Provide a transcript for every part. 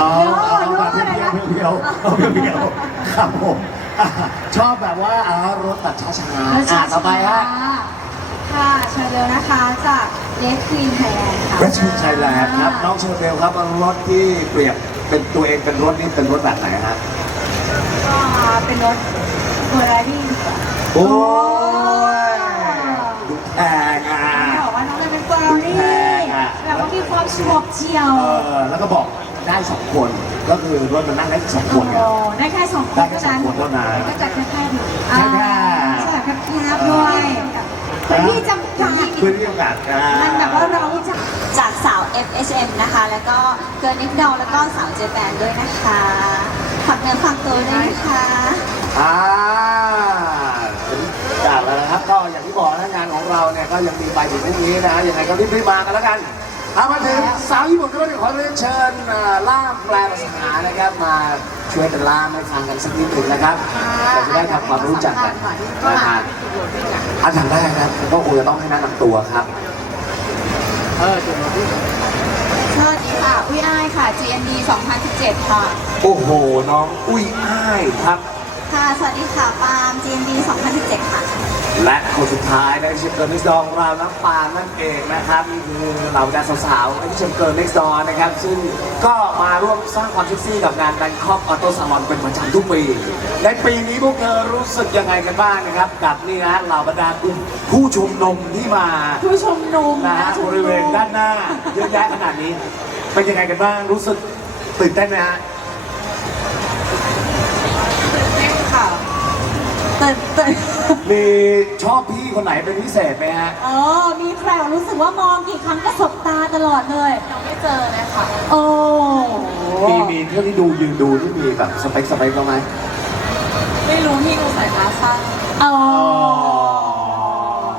อ๋อเดี๋ยวเอาดูแบบอะไรเพียวนะๆเพียวๆเอาเพียวๆครับผมอะชอบแบบว่าอ่ารถแบบช้าๆอะต่อไปฮะ ค่ะเชอร์เบลนะคะจากเลสควีนไทยแลนด์ค่ะเวสต์ไทยแลนด์ครับน้องเชอร์เบลครับรถที่เปรียบเป็นตัวเองเป็นรถนี่เป็นรถแบบไหนฮะก็เป็นรถเฟอร์รารี่ดีกว่าโอ้ยดูแพงอะ บอกว่าน้องจะเป็นเฟอร์รารี่แพงอะแบบว่ามีความโฉบเฉี่ยว เออแล้วก็บอก ได้สองคน ก็คือรถมันนั่งได้สองคนไงโอ้ได้แค่สองคนได้แค่สองคนเท่านั้น ก็จะแค่ๆอยู่แค่ๆอ่าใช่แบบแคบๆด้วยพื้นที่จำกัด พื้นที่จำกัดอ่า มันแบบว่าเราจะจากสาว FSM นะคะ แล้วก็เกิร์ลนิดดอลแล้วก็สาวเจแปนด้วยนะคะฝากเนื้อฝากตัวด้วยนะคะ อ่าถึงจากแล้วนะครับก็อย่างที่บอกนะงานของเราเนี่ยก็ยังมีไปถึงพรุ่งนี้นะยังไงก็รีบๆมากันแล้วกัน เอามาถึงสาวญี่ปุ่นก็ต้องขอเรียนเชิญอ่าล่ามแปลภาษานะครับ มาช่วยกันล่ามให้ฟังกันสักนิดหนึ่งนะครับเราจะได้ทำความรู้จักกันนะครับอันดับแรกนะครับก็คงจะต้องให้แนะนำตัวครับสวัสดีค่ะ อุ้ยอ้ายค่ะ GND 2017 ค่ะ โอ้โหน้องอุ้ยอ้ายครับ ค่ะ สวัสดีค่ะ ปาล์ม GND 2017 ค่ะ และคนสุดท้ายในชิปเกิร์ล next door ของเราน้ำปานนั่นเองนะครับนี่คือเหล่าดาสาวๆในชิปเกิร์ล next door นะครับ ซึ่งก็มาร่วมสร้างความเซ็กซี่กับงาน Bangkok Auto Salon เป็นประจำทุกปี ในปีนี้พวกเธอรู้สึกยังไงกันบ้างนะครับ กับนี่นะเหล่าบรรดากลุ่มผู้ชุมนุมที่มาผู้ชมนุมนะนะฮะชบมรินุเวณมด้านหน้าเยอะแยะขนาดนี้ เป็นยังไงกันบ้างรู้สึกตื่นเต้นไหมฮะค่ะ ตื่นตื่นมีชอบพี่คนไหนเป็นพิเศษไหมฮะ เออมีใครรู้สึกว่ามองกี่ครั้งก็สบตาตลอดเลย ยังไม่เจอเลยค่ะ โอ้มีมีเท่าที่ดูยืนดูที่มีแบบสเปคสเปคบ้างไหมไม่รู้ที่ดูสายตาสั้นอ๋อ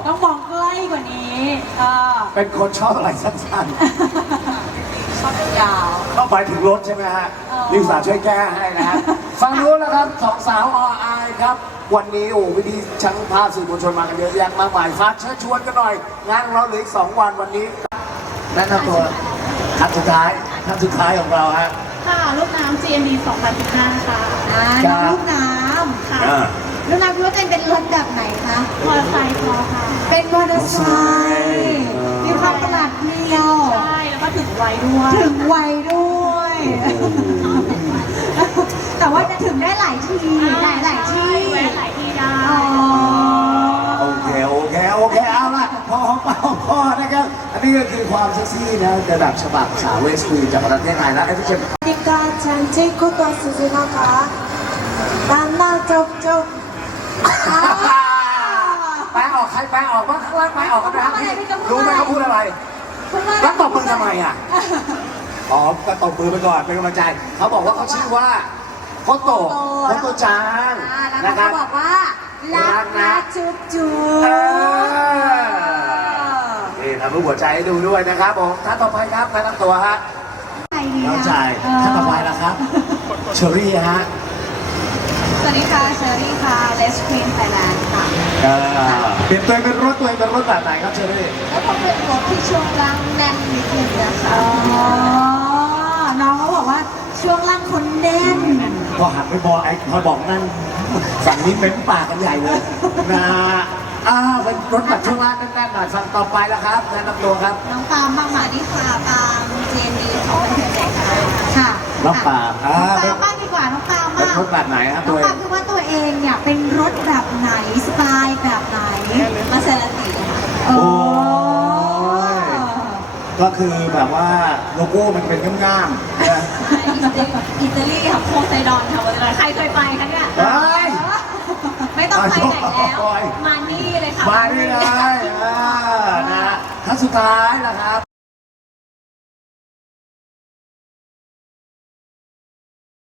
ต้องมองใกล้กว่านี้เออเป็นคนชอบอะไรสั้นชอบยาว ๆก็หมายถึงรถใช่ไหมฮะอ๋อนิวสาช่วยแก้ให้นะฮะฟังรู้แล้วครับสองสาวออายครับ วันนี้โอ้วิธีช่างภาพสื่อมวลชนมากันเยอะแยะมากมายฝากเชิญชวนกันหน่อย งานของเราเหลืออีกสองวันวันนี้แนะนำตัวท่านสุดท้ายท่านสุดท้ายของเราฮะค่ะลูกน้ำ GMD 2015ค่ะอ่าครัน้องบลูกน้ำค่ะอ่า ลูกน้ำคิดว่าตัวเองเป็นรถแบบไหนคะ มอเตอร์ไซค์พอค่ะ เป็นมอเตอร์ไซค์เออมีความประหลาดเดียว ใช่ แล้วก็ถึงไวด้วยถึงไวด้วย แต่ว่าจะถึงได้หลายทีหลายหลายที่ นะครับอันนี้ก็คือความเซ็กซี่นะระดับฉบับสาวเวสต์ควีนจากประเทศไทยและเอฟเฟนิกาจันเจคุตัวสุซุนะคะด้านหน้าจบจบแปลออกใครแปลออกบ้างข้างล่างแปลออกกันไหมครับรู้ไหมเขาพูดอะไรแล้วตบมือทำไมอะอ๋อก็ตบมือไปก่อนเป็นกำลังใจ เขาบอกว่าเขาชื่อว่าโคโตะโคโตะจางอ่าแล้วนะคเขารับบอกว่ารักนะจุ๊บจุ๊เอบอนี่ ทำรูปหัวใจให้ดูด้วยนะครับผมท่านต่อไปครับแนะนำตัวฮะใครดีน้องนะชายท่านต่อไปแล้วครับเชอรี่ฮะสวัสดีค่ะเชอรี่ค่ะเลสควีนไทยแลนด์ค่ะเออเปลี่ยนตัวเองเป็นรถตัวเองเป็นรถแบบไหนครับเชอรี่แล้วก็เป็นรถที่ช่วงล่างแน่นนิดนึงนะคะอ๋อน้องเขาบอกว่าช่วงล่างคนแน่นพอหันไปบอกไอ้พอบอกนั่นฝั่งนี้เป็นปากกันใหญ่เลยนะ อ้าวเป็นรถแบบช่วงล่างแน่นๆหน่อยฝั่งต่อไปแล้วครับแนะนำตัวครับ น้องปาล์มบ้างสวัสดีค่ะปาล์ม GND 2017ค่ะค่ะน้องปาล์มอ่า น้องเป็นปาล์มบ้างดีกว่าน้องปาล์มเป็นบ้างรถแบบไหนครับน้ตัองวเอปาล์งมคิดว่าตัวเองเนี่ยเป็นรถแบบไหนสไตล์แบบไหนมาเซราติค่ะโอ้ยก็คือแบบว่าโลโก้มันเป็นง่ามๆนะ อิตาลีค่ะโพไซดอนค่ะวันนี้ใครเคยไปคะเนี่ยเฮ้ย ไม่ต้องไปไหนแล้วโอ้ยมานี่เลยค่ะมาด้วยเลยอ่านะฮะท่านสุดท้ายนะครับ